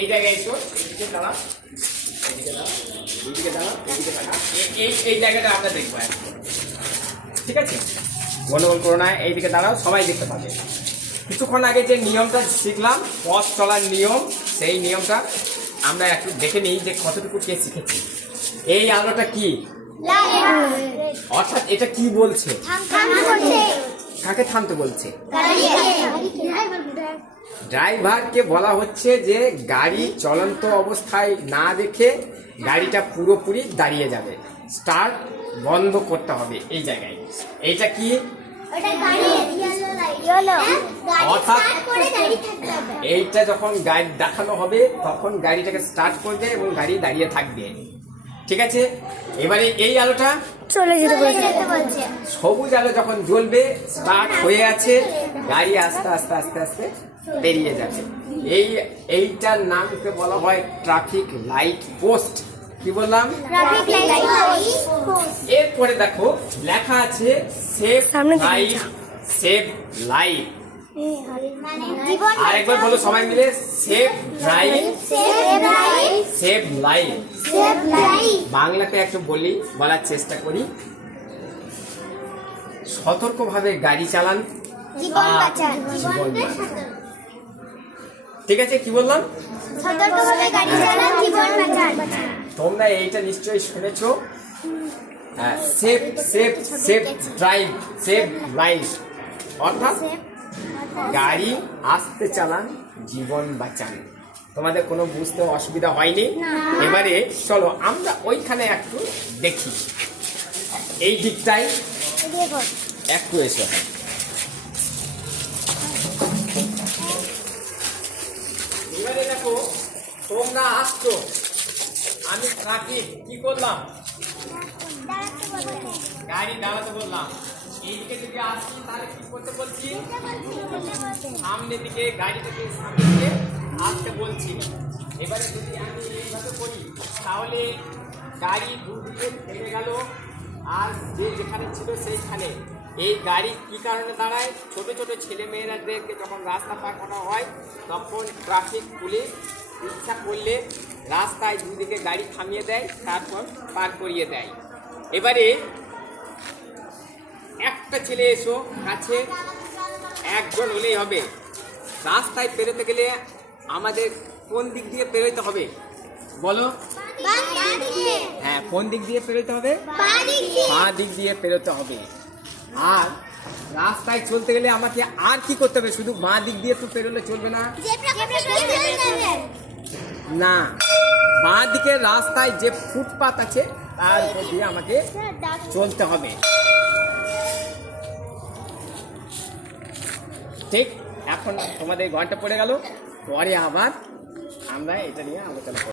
এই জায়গায় এসো, এইদিকে দাঁড়াও, এইদিকে দাঁড়াও, এইদিকে দাঁড়াও, এইদিকে দাঁড়াও। এই জায়গাটা আমরা দেখবো এখন, ঠিক আছে? গন্ডগোল করো না, এইদিকে দাঁড়াও, সবাই দেখতে পাবে। কিছুক্ষণ আগে যে নিয়মটা শিখলাম, পথ চলার নিয়ম, সেই নিয়মটা আমরা একটু দেখে নিই যে কতটুকু কে শিখেছি। এই আলোটা কি, অর্থাৎ এটা কি বলছে? কাকে থামতে বলছে? ড্রাইভারকে বলা হচ্ছে যে গাড়ি চলন্ত অবস্থায় না দেখে গাড়িটা পুরোপুরি দাঁড়িয়ে যাবে, স্টার্ট বন্ধ করতে হবে এই জায়গায়। এইটা কি? অর্থাৎ এইটা যখন গাড়ি দেখানো হবে তখন গাড়িটাকে স্টার্ট করবে এবং গাড়ি দাঁড়িয়ে থাকবে, ঠিক আছে? এবারে এই আলোটা চলে যেতে বলছে। সবুজ আলো যখন জ্বলবে, স্টার্ট হয়ে আছে, গাড়ি আস্তে আস্তে আস্তে আস্তে বেরিয়ে যাবে। এইটার নামকে বলা হয় ট্রাফিক লাইট পোস্ট। কি বললাম? এরপরে দেখো লেখা আছে সেভ লাইফ, সেভ লাইফ। আরেকবার বলো সবাই মিলে, সেভ লাইফ, সেভ লাইফ। বাংলাতে একটু বলার চেষ্টা করি। সতর্কভাবে গাড়ি চালান, জীবন বাঁচান। ঠিক আছে? কি বললাম? সতর্কভাবে গাড়ি চালান, জীবন বাঁচান। তোমরা এইটা নিশ্চয়ই শুনেছো, save save save drive, save life, অর্থাৎ গাড়ি আস্তে চালান, জীবন বাঁচান। তোমাদের কোনো বুঝতে অসুবিধা হয়নি? এবারে চলো আমরা ওইখানে একটু দেখি, এই দিকটাই একটু এসো। এবারে দেখো তোমরা আসছো, আমি ট্রাফিক কি করলাম? গাড়ি দাঁড়াতে বললাম। এইদিকে যদি আসছি তাহলে কি করতে বলছি? সামনের দিকে গাড়িটাকে সামনে দিকে আসতে বলছি। এবারে যদি আমি এইভাবে করি তাহলে গাড়ি দুদিকে থেমে গেল, আর যে যেখানে ছিল সেইখানে। এই গাড়ি কি কারণে দাঁড়ায়? ছোট ছোট ছেলে মেয়েরাদেরকে যখন রাস্তা পার করা হয় তখন ট্রাফিক পুলিশ ইচ্ছা করলে রাস্তায় দুদিকে গাড়ি থামিয়ে দেয়, তারপর পার করিয়ে দেয়। এবারে একটা ছেলে এসো কাছে, একজন হলেই হবে। রাস্তায় পেরোতে গেলে আমাদের কোন দিক দিয়ে পেরোতে হবে বলো? হ্যাঁ, কোন দিক দিয়ে পেরোতে হবে? বাঁ দিক দিয়ে পেরোতে হবে। আর রাস্তায় চলতে গেলে আমাকে আর কি করতে হবে? শুধু বাঁ দিক দিয়ে তো পেরোলে চলবে না, না, বাঁ দিকে রাস্তায় যে ফুটপাত আছে তার উপর দিয়ে আমাকে চলতে হবে। ঠিক, এখন তোমাদের ঘন্টা পড়ে গেল, পরে আবার আমরা এটা নিয়ে আলোচনা করব।